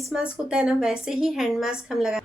Face mask होता है ना, वैसे ही हैंड मास्क हम लगा।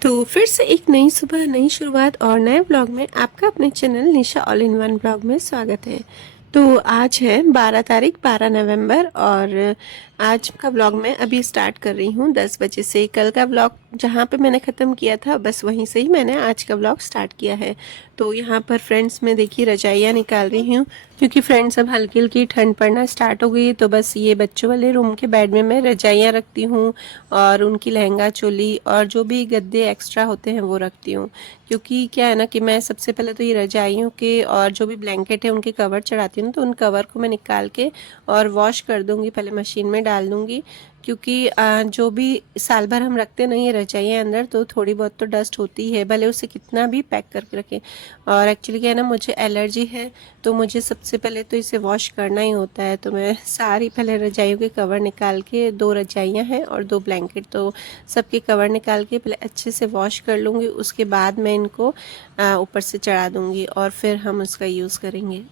तो फिर से एक नई सुबह, नई शुरुआत और नए ब्लॉग में आपका अपने channel Nisha all in one blog में स्वागत है। तो आज है 12 तारीख, 12 नवंबर, और आज का ब्लॉग मैं अभी स्टार्ट कर रही हूँ 10 बजे से। कल का ब्लॉग जहाँ पे मैंने ख़त्म किया था, बस वहीं से ही मैंने आज का ब्लॉग स्टार्ट किया है। तो यहाँ पर फ्रेंड्स में देखिए रजाइयाँ निकाल रही हूँ, क्योंकि फ्रेंड्स अब हल्की हल्की ठंड पड़ना स्टार्ट हो गई है। तो बस ये बच्चों वाले रूम के बेड में मैं रजाइयाँ रखती हूँ और उनकी लहंगा चोली और जो भी गद्दे एक्स्ट्रा होते हैं वो रखती हूँ। क्योंकि क्या है ना कि मैं सबसे पहले तो ये रजाइयों के और जो भी ब्लैंकेट है उनके कवर चढ़ाती हूँ, तो उन कवर को मैं निकाल के और वॉश कर दूँगी, पहले मशीन में डाल दूँगी। क्योंकि जो भी साल भर हम रखते नहीं है रजाइयाँ अंदर, तो थोड़ी बहुत तो डस्ट होती है, भले उसे कितना भी पैक करके रखें। और एक्चुअली क्या है ना, मुझे एलर्जी है, तो मुझे सबसे पहले तो इसे वॉश करना ही होता है। तो मैं सारी पहले रजाइयों के कवर निकाल के, 2 रजाइयाँ हैं और 2 ब्लैंकेट, तो सबके कवर निकाल के पहले अच्छे से वॉश कर लूँगी। उसके बाद मैं इनको ऊपर से चढ़ा दूँगी और फिर हम उसका यूज़ करेंगे।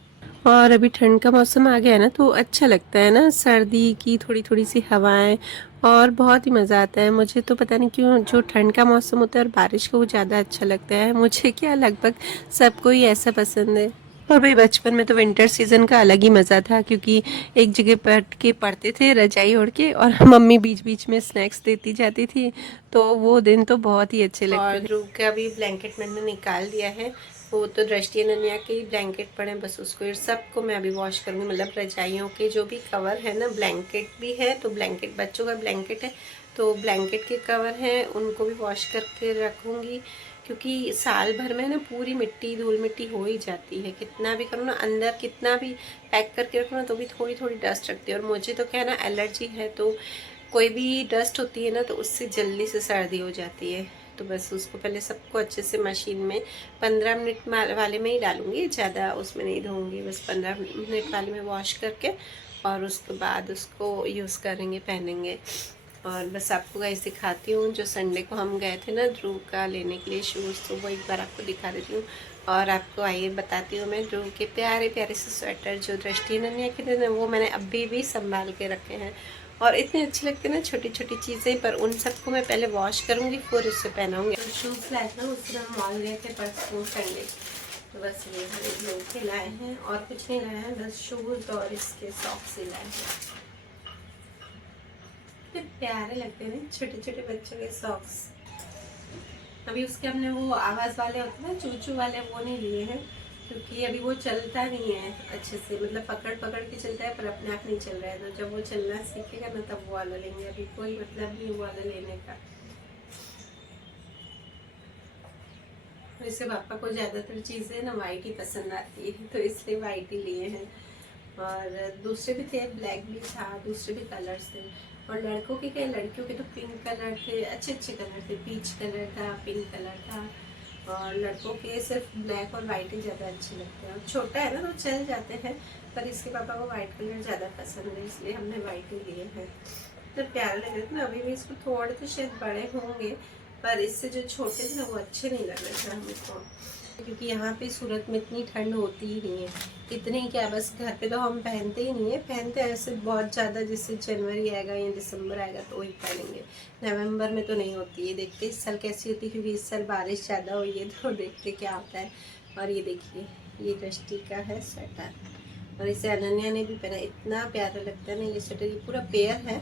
और अभी ठंड का मौसम आ गया है ना, तो अच्छा लगता है ना, सर्दी की थोड़ी थोड़ी सी हवाएं, और बहुत ही मज़ा आता है। मुझे तो पता नहीं क्यों जो ठंड का मौसम होता है और बारिश को वो ज़्यादा अच्छा लगता है। मुझे क्या, लगभग सबको ही ऐसा पसंद है। और भाई बचपन में तो विंटर सीजन का अलग ही मज़ा था, क्योंकि एक जगह बैठ के पढ़ते थे रजाई ओढ़ के, और मम्मी बीच बीच में स्नैक्स देती जाती थी। तो वो दिन तो बहुत ही अच्छे लगते थे। और ध्रुव का भी ब्लैंकेट मैंने निकाल दिया है, वो तो दृष्टि अनन्या के ही ब्लैंकेट पड़े, बस उसको सबको मैं अभी वॉश करूँगी। मतलब रजाइयों के जो भी कवर है ना, ब्लैंकेट भी है तो ब्लैंकेट, बच्चों का ब्लैंकेट है तो ब्लैंकेट के कवर हैं, उनको भी वॉश करके रखूँगी। क्योंकि साल भर में ना पूरी मिट्टी, धूल मिट्टी हो ही जाती है, कितना भी करो ना, अंदर कितना भी पैक करके रखो ना, तो भी थोड़ी थोड़ी डस्ट रखती है। और मुझे तो क्या है ना, एलर्जी है, तो कोई भी डस्ट होती है ना, तो उससे जल्दी से सर्दी हो जाती है। तो बस उसको पहले सबको अच्छे से मशीन में 15 मिनट वाले में ही डालूंगी, ज़्यादा उसमें नहीं धोऊंगी, बस 15 मिनट वाले में वॉश करके और उसके बाद उसको यूज़ करेंगे, पहनेंगे। और बस आपको गाइस दिखाती हूँ, जो संडे को हम गए थे ना ध्रुव का लेने के लिए शूज़, तो वो एक बार आपको दिखा देती हूँ। और आपको आइए बताती हूँ मैं ध्रुव के प्यारे प्यारे से स्वेटर जो दृष्टि अनन्या के थे ना, वो मैंने अभी भी संभाल के रखे हैं। और इतने अच्छे लगते हैं ना छोटी छोटी चीज़ें, पर उन सबको मैं पहले वॉश करूँगी फिर उससे पहनाऊँगी। तो शूज़ लाए थे ना, उस दिन हम मॉल गए थे परसों संडे, तो बस ये हरे लोग के लाए हैं और कुछ नहीं लाए हैं, बस शूज़ और इसके सॉक्स ही लाए हैं। कितने प्यारे लगते हैं छोटे छोटे बच्चों के सॉक्स। अभी उसके हमने वो आवाज़ वाले होते हैं ना, चूचू वाले, वो नहीं लिए हैं, क्योंकि अभी वो चलता नहीं है अच्छे से, मतलब पकड़ पकड़ के चलता है पर अपने आप नहीं चल रहा है। तो जब वो चलना सीखेगा ना, तब वो वाला लेंगे, अभी कोई मतलब नहीं वो वाला लेने का। वैसे पापा को ज़्यादातर चीज़ें ना वाइट ही पसंद आती है, तो इसलिए वाइट ही लिए हैं। और दूसरे भी थे, ब्लैक भी था, दूसरे भी कलर्स थे। और लड़कों के क्या, लड़कियों के तो पिंक कलर थे, अच्छे अच्छे कलर थे, पीच कलर था, पिंक कलर था। और लड़कों के सिर्फ ब्लैक और वाइट ही ज़्यादा अच्छे लगते हैं। और छोटा है ना तो चल जाते हैं, पर इसके पापा को वाइट कलर ज़्यादा पसंद है, इसलिए हमने वाइट ही लिए हैं। तो प्यारे लग रहे थे ना, अभी भी इसको थोड़े तो शायद बड़े होंगे, पर इससे जो छोटे थे ना वो अच्छे नहीं लग रहे थे हमको। क्योंकि यहाँ पे सूरत में इतनी ठंड होती ही नहीं है, इतनी क्या, बस घर पे तो हम पहनते ही नहीं है, पहनते ऐसे बहुत ज़्यादा, जैसे जनवरी आएगा या दिसंबर आएगा तो वही पहनेंगे, नवंबर में तो नहीं होती है। देखते इस साल कैसी होती है, क्योंकि इस साल बारिश ज़्यादा हुई है, तो देखते क्या होता है। और ये देखिए, ये दृष्टि का है स्वेटर, और इसे अनन्या ने भी पहना, इतना प्यारा लगता है ना ये स्वेटर। ये पूरा पेयर है,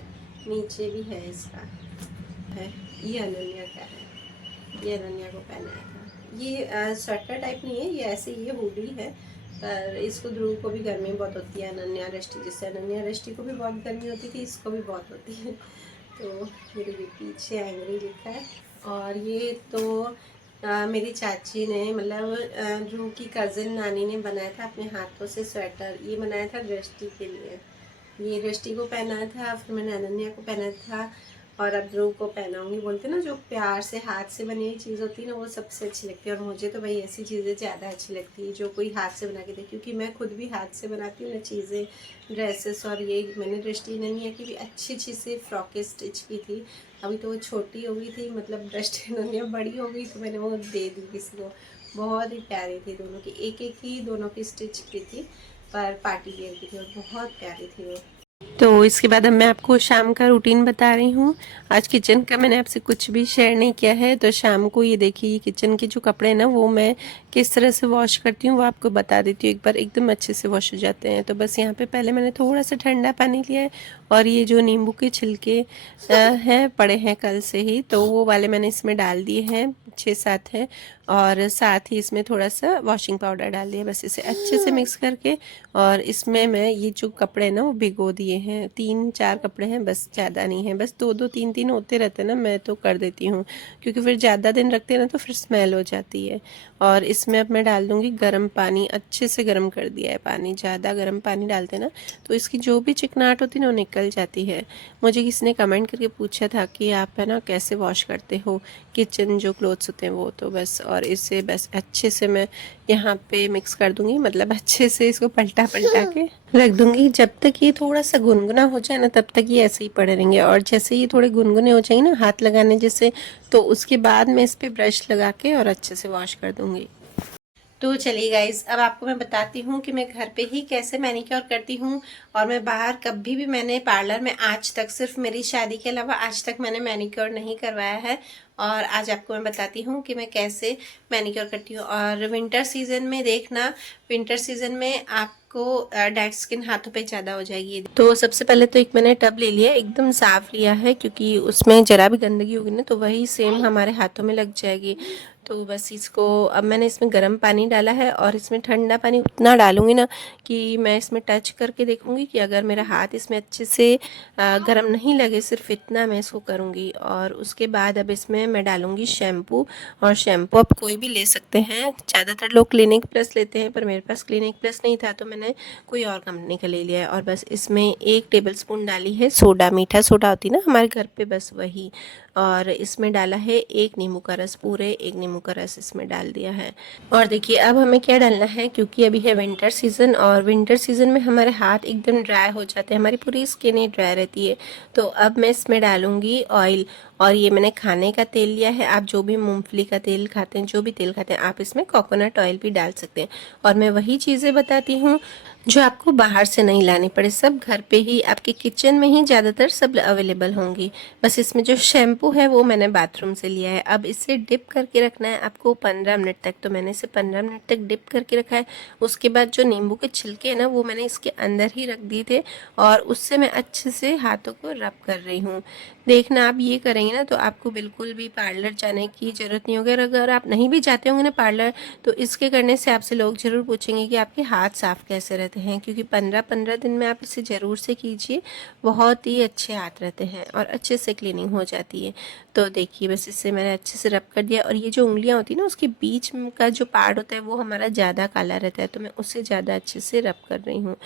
नीचे भी है इसका, है ये अनन्या का है, ये अनन्या को पहनाया था। ये स्वेटर टाइप नहीं है, ये ऐसे ये हुडी है, पर इसको ध्रुव को भी गर्मी बहुत होती है, अनन्या रष्टि, जैसे अनन्या रष्टि को भी बहुत गर्मी होती थी, इसको भी बहुत होती है। तो ये देखिए पीछे एंग्री लिखा है। और ये तो मेरी चाची ने, मतलब ध्रुव की कज़िन नानी ने बनाया था अपने हाथों से स्वेटर, ये बनाया था दृष्टि के लिए, ये दृष्टि को पहना था, फिर मैंने अनन्या को पहना था। और अब्रू को पहनाऊंगी। बोलते ना जो प्यार से हाथ से बनी हुई चीज़ होती है ना वो सबसे अच्छी लगती है। और मुझे तो भाई ऐसी चीज़ें ज़्यादा अच्छी लगती है जो कोई हाथ से बना के दे, क्योंकि मैं खुद भी हाथ से बनाती हूँ ना चीज़ें, ड्रेसेस। और ये मैंने दृष्टि नहीं है कि भी अच्छी अच्छी से फ्रॉकें स्टिच की थी। अभी तो वो छोटी हो गई थी, मतलब दृष्टि ने बड़ी हो गई तो मैंने वो दे दी किसी को। बहुत ही प्यारी थी दोनों की, एक एक ही दोनों की स्टिच की थी, पर पार्टी वेयर की थी और बहुत प्यारी थी वो। तो इसके बाद अब मैं आपको शाम का रूटीन बता रही हूँ। आज किचन का मैंने आपसे कुछ भी शेयर नहीं किया है, तो शाम को ये देखिए किचन के जो कपड़े हैं ना वो मैं किस तरह से वॉश करती हूँ वो आपको बता देती हूँ। एक बार एकदम अच्छे से वॉश हो जाते हैं। तो बस यहाँ पे पहले मैंने थोड़ा सा ठंडा पानी लिया है और ये जो नींबू के छिलके हैं पड़े हैं कल से ही, तो वो वाले मैंने इसमें डाल दिए हैं, 6-7 हैं। और साथ ही इसमें थोड़ा सा वॉशिंग पाउडर डाल दिया। बस इसे अच्छे से मिक्स करके और इसमें मैं ये जो कपड़े हैं ना वो भिगो दिए हैं। 3-4 कपड़े हैं, बस ज़्यादा नहीं है, बस 2-2 3-3 होते रहते हैं ना, मैं तो कर देती हूँ क्योंकि फिर ज़्यादा दिन रखते हैं ना तो फिर स्मेल हो जाती है। और इसमें अब मैं डाल दूँगी गर्म पानी। अच्छे से गर्म कर दिया है पानी, ज़्यादा गर्म पानी डालते हैं ना तो इसकी जो भी चिकनाहट होती है ना वो निकल जाती है। मुझे किसी ने कमेंट करके पूछा था कि आप है ना कैसे वॉश करते हो किचन जो क्लोथ्स होते हैं वो, तो बस और इसे बस अच्छे से मैं यहाँ पे मिक्स कर दूंगी, मतलब अच्छे से इसको पलटा पलटा के रख दूंगी। जब तक ये थोड़ा सा गुनगुना हो जाए ना तब तक ये ऐसे ही पड़े रहेंगे। और जैसे ये थोड़े गुनगुने हो जाएंगे ना हाथ लगाने जैसे, तो उसके बाद मैं इस पर ब्रश लगा के और अच्छे से वॉश कर दूंगी। तो चलिए गाइज, अब आपको मैं बताती हूँ कि मैं घर पे ही कैसे मैनिक्योर करती हूँ। और मैं बाहर कभी भी मैंने पार्लर में आज तक, सिर्फ मेरी शादी के अलावा आज तक मैंने मैनिक्योर नहीं करवाया है। और आज आपको मैं बताती हूँ कि मैं कैसे मैनिक्योर करती हूँ। और विंटर सीजन में देखना, विंटर सीजन में आपको डेड स्किन हाथों पे ज़्यादा हो जाएगी। तो सबसे पहले तो एक मैंने टब ले लिया, एकदम साफ़ लिया है क्योंकि उसमें ज़रा भी गंदगी होगी ना तो वही सेम हमारे हाथों में लग जाएगी। तो बस इसको अब मैंने इसमें गर्म पानी डाला है और इसमें ठंडा पानी उतना डालूंगी ना कि मैं इसमें टच करके देखूंगी कि अगर मेरा हाथ इसमें अच्छे से गर्म नहीं लगे, सिर्फ इतना मैं इसको करूंगी। और उसके बाद अब इसमें मैं डालूंगी शैम्पू। और शैम्पू आप कोई भी ले सकते हैं, ज़्यादातर लोग क्लिनिक प्लस लेते हैं पर मेरे पास क्लिनिक प्लस नहीं था तो मैंने कोई और कंपनी का ले लिया है। और बस इसमें 1 टेबलस्पून डाली है सोडा, मीठा सोडा होती है ना हमारे घर पे, बस वही। और इसमें डाला है 1 नींबू का रस, पूरे 1 नींबू का रस इसमें डाल दिया है। और देखिए अब हमें क्या डालना है, क्योंकि अभी है विंटर सीज़न और विंटर सीज़न में हमारे हाथ एकदम ड्राई हो जाते हैं, हमारी पूरी स्किन ही ड्राई रहती है। तो अब मैं इसमें डालूंगी ऑयल। और ये मैंने खाने का तेल लिया है, आप जो भी मूंगफली का तेल खाते हैं, जो भी तेल खाते हैं, आप इसमें कोकोनट ऑयल भी डाल सकते हैं। और मैं वही चीज़ें बताती हूँ जो आपको बाहर से नहीं लानी पड़े, सब घर पे ही आपके किचन में ही ज़्यादातर सब अवेलेबल होंगी। बस इसमें जो शैम्पू है वो मैंने बाथरूम से लिया है। अब इसे डिप करके रखना है आपको 15 मिनट तक, तो मैंने इसे 15 मिनट तक डिप करके रखा है। उसके बाद जो नींबू के छिलके हैं ना वो मैंने इसके अंदर ही रख दिए थे और उससे मैं अच्छे से हाथों को रब कर रही हूँ। देखना आप ये करेंगे ना तो आपको बिल्कुल भी पार्लर जाने की ज़रूरत नहीं होगी। अगर आप नहीं भी जाते होंगे ना पार्लर तो इसके करने से आपसे लोग ज़रूर पूछेंगे कि आपके हाथ साफ़ कैसे रहते हैं, क्योंकि 15-15 दिन में आप इसे ज़रूर से कीजिए, बहुत ही अच्छे हाथ रहते हैं और अच्छे से क्लीनिंग हो जाती है। तो देखिए बस इससे मैंने अच्छे से रब कर दिया। और ये जो उंगलियां होती है ना उसके बीच का जो पार्ट होता है वो हमारा ज़्यादा काला रहता है, तो मैं उससे ज़्यादा अच्छे से रब कर रही हूँ।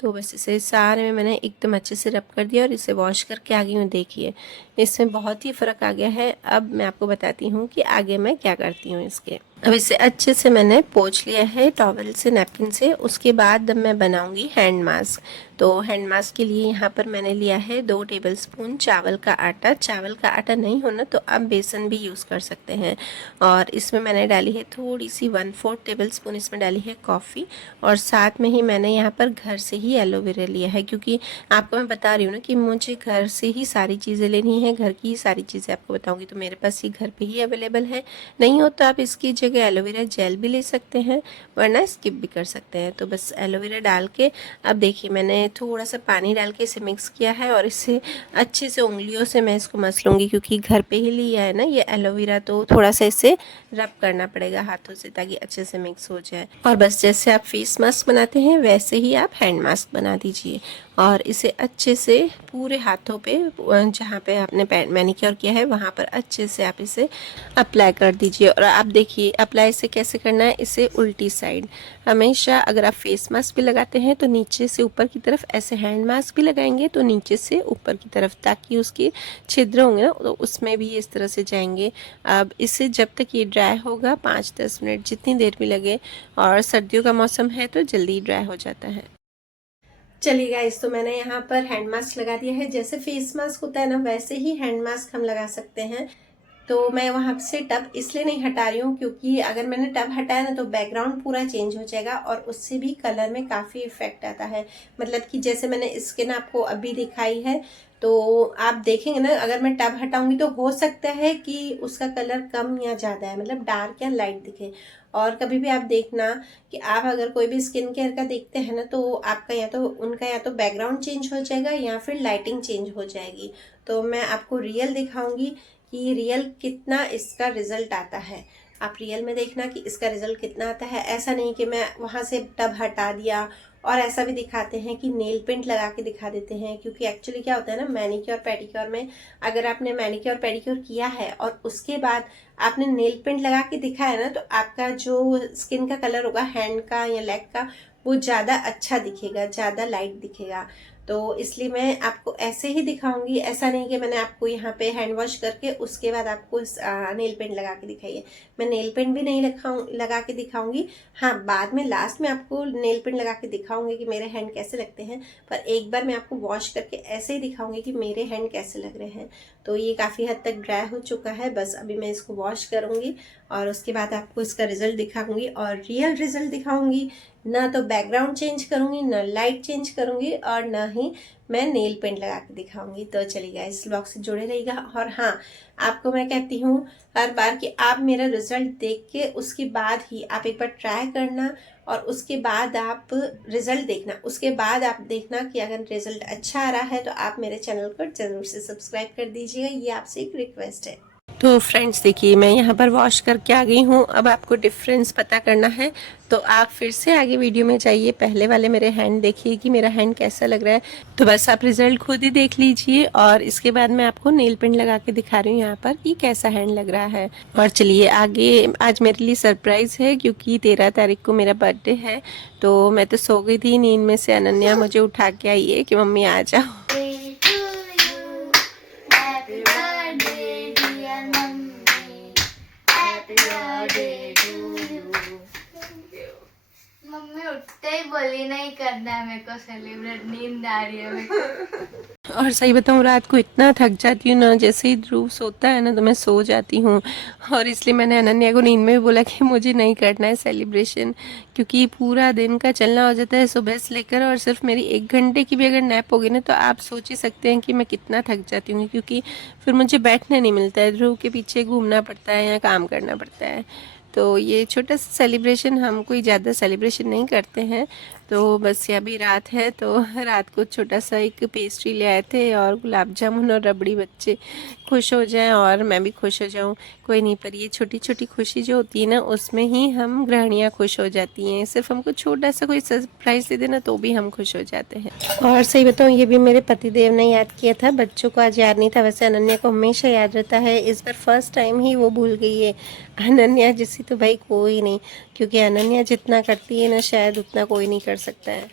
तो बस इसे सारे में मैंने एकदम अच्छे से रब कर दिया और इसे वॉश करके आगे में देखिए इसमें बहुत ही फ़र्क आ गया है। अब मैं आपको बताती हूँ कि आगे मैं क्या करती हूँ इसके। अब इसे अच्छे से मैंने पोंछ लिया है टॉवल से, नैपकिन से। उसके बाद अब मैं बनाऊंगी हैंड मास्क। तो हैंड मास्क के लिए यहाँ पर मैंने लिया है 2 टेबलस्पून चावल का आटा। चावल का आटा नहीं होना तो आप बेसन भी यूज़ कर सकते हैं। और इसमें मैंने डाली है थोड़ी सी 1/4 टेबलस्पून इसमें डाली है कॉफ़ी। और साथ में ही मैंने यहाँ पर घर से ही एलोवेरा लिया है, क्योंकि आपको मैं बता रही हूँ ना कि मुझे घर से ही सारी चीज़ें लेनी है, घर की ही सारी चीज़ें आपको बताऊँगी। तो मेरे पास ये घर पर ही अवेलेबल है, नहीं हो तो आप इसकी जगह एलोवेरा जेल भी ले सकते हैं, वरना स्किप भी कर सकते हैं। तो बस एलोवेरा डाल के अब देखिए मैंने थोड़ा सा पानी डाल के इसे मिक्स किया है और इसे अच्छे से उंगलियों से मैं इसको मस लूँगी, क्योंकि घर पे ही लिया है ना ये एलोवेरा, तो थोड़ा सा इसे रब करना पड़ेगा हाथों से ताकि अच्छे से मिक्स हो जाए। और बस जैसे आप फेस मास्क बनाते हैं वैसे ही आप हैंड मास्क मास्क बना दीजिए और इसे अच्छे से पूरे हाथों पे जहाँ पे आपने मैनिक्योर किया है वहाँ पर अच्छे से आप इसे अप्लाई कर दीजिए। और आप देखिए अप्लाई इसे कैसे करना है, इसे उल्टी साइड। हमेशा अगर आप फेस मास्क भी लगाते हैं तो नीचे से ऊपर की तरफ, ऐसे हैंड मास्क भी लगाएंगे तो नीचे से ऊपर की तरफ, ताकि उसके छिद्र होंगे ना तो उसमें भी इस तरह से जाएंगे। अब इसे जब तक ये ड्राई होगा 5-10 मिनट जितनी देर भी लगे, और सर्दियों का मौसम है तो जल्दी ड्राई हो जाता है। चलिए गाइस, तो मैंने यहाँ पर हैंड मास्क लगा दिया है। जैसे फेस मास्क होता है ना वैसे ही हैंड मास्क हम लगा सकते हैं। तो मैं वहाँ से टब इसलिए नहीं हटा रही हूँ क्योंकि अगर मैंने टब हटाया ना तो बैकग्राउंड पूरा चेंज हो जाएगा और उससे भी कलर में काफ़ी इफेक्ट आता है। मतलब कि जैसे मैंने स्किन आपको अभी दिखाई है तो आप देखेंगे ना, अगर मैं टब हटाऊंगी तो हो सकता है कि उसका कलर कम या ज़्यादा है, मतलब डार्क या लाइट दिखे। और कभी भी आप देखना कि आप अगर कोई भी स्किन केयर का देखते हैं ना तो आपका या तो बैकग्राउंड चेंज हो जाएगा या फिर लाइटिंग चेंज हो जाएगी। तो मैं आपको रियल दिखाऊंगी कि रियल कितना इसका रिजल्ट आता है। आप रियल में देखना कि इसका रिजल्ट कितना आता है। ऐसा नहीं कि मैं वहाँ से टब हटा दिया। और ऐसा भी दिखाते हैं कि नेल पेंट लगा के दिखा देते हैं, क्योंकि एक्चुअली क्या होता है ना, मैनिक्योर पेडिक्योर में अगर आपने मैनिक्योर पेडिक्योर किया है और उसके बाद आपने नेल पेंट लगा के दिखाया ना तो आपका जो स्किन का कलर होगा हैंड का या लेग का वो ज़्यादा अच्छा दिखेगा, ज़्यादा लाइट दिखेगा। तो इसलिए मैं आपको ऐसे ही दिखाऊंगी। ऐसा नहीं कि मैंने आपको यहाँ पे हैंड वॉश करके उसके बाद आपको नेल पेंट लगा के दिखाई है। मैं नेल पेंट भी नहीं लगा के दिखाऊंगी। हाँ, बाद में लास्ट में आपको नेल पेंट लगा के दिखाऊंगी कि मेरे हैंड कैसे लगते हैं, पर एक बार मैं आपको वॉश करके ऐसे ही दिखाऊंगी कि मेरे हैंड कैसे लग रहे हैं। तो ये काफ़ी हद तक ड्राई हो चुका है, बस अभी मैं इसको वॉश करूँगी और उसके बाद आपको इसका रिजल्ट दिखाऊंगी और रियल रिजल्ट दिखाऊंगी। ना तो बैकग्राउंड चेंज करूँगी, ना लाइट चेंज करूँगी और ना ही मैं नेल पेंट लगा के दिखाऊंगी। तो चलिए इस ब्लॉग से जुड़े रहिएगा। और हाँ, आपको मैं कहती हूँ हर बार कि आप मेरा रिजल्ट देख के उसके बाद ही आप एक बार ट्राई करना और उसके बाद आप रिजल्ट देखना। उसके बाद आप देखना कि अगर रिजल्ट अच्छा आ रहा है तो आप मेरे चैनल को ज़रूर से सब्सक्राइब कर दीजिएगा। ये आपसे एक रिक्वेस्ट है। तो फ्रेंड्स देखिए, मैं यहाँ पर वॉश करके आ गई हूँ। अब आपको डिफरेंस पता करना है तो आप फिर से आगे वीडियो में जाइए, पहले वाले मेरे हैंड देखिए कि मेरा हैंड कैसा लग रहा है। तो बस आप रिजल्ट खुद ही देख लीजिए और इसके बाद मैं आपको नेल पेंट लगा के दिखा रही हूँ यहाँ पर कि कैसा हैंड लग रहा है। और चलिए आगे, आज मेरे लिए सरप्राइज़ है क्योंकि 13 तारीख को मेरा बर्थडे है। तो मैं तो सो गई थी, नींद में से अनन्या मुझे उठा के आई है कि मम्मी आ जाओ। मम्मी उठते ही बोली नहीं करना है मेरे को सेलिब्रेट, नींद आ रही है मेरे को। और सही बताऊँ, रात को इतना थक जाती हूँ ना, जैसे ही ध्रुव सोता है ना तो मैं सो जाती हूँ। और इसलिए मैंने अनन्या को नींद में भी बोला कि मुझे नहीं करना है सेलिब्रेशन, क्योंकि पूरा दिन का चलना हो जाता है सुबह से लेकर, और सिर्फ मेरी 1 घंटे की भी अगर नैप होगी ना तो आप सोच ही सकते हैं कि मैं कितना थक जाती हूँ, क्योंकि फिर मुझे बैठने नहीं मिलता है, ध्रुव के पीछे घूमना पड़ता है या काम करना पड़ता है। तो ये छोटा सा सेलिब्रेशन, हम कोई ज़्यादा सेलिब्रेशन नहीं करते हैं। तो बस ये अभी रात है तो रात को छोटा सा एक पेस्ट्री ले आए थे और गुलाब जामुन और रबड़ी, बच्चे खुश हो जाएं और मैं भी खुश हो जाऊं। कोई नहीं, पर ये छोटी छोटी खुशी जो होती है ना उसमें ही हम गृहिणियाँ खुश हो जाती हैं। सिर्फ हमको छोटा सा कोई सरप्राइज़ दे देना तो भी हम खुश हो जाते हैं। और सही बताऊँ, ये भी मेरे पतिदेव ने याद किया था, बच्चों को आज याद नहीं था। वैसे अनन्या को हमेशा याद रहता है, इस बार फर्स्ट टाइम ही वो भूल गई है। अनन्या जैसी तो भाई कोई नहीं, क्योंकि अनन्या जितना करती है ना शायद उतना कोई नहीं कर सकता है।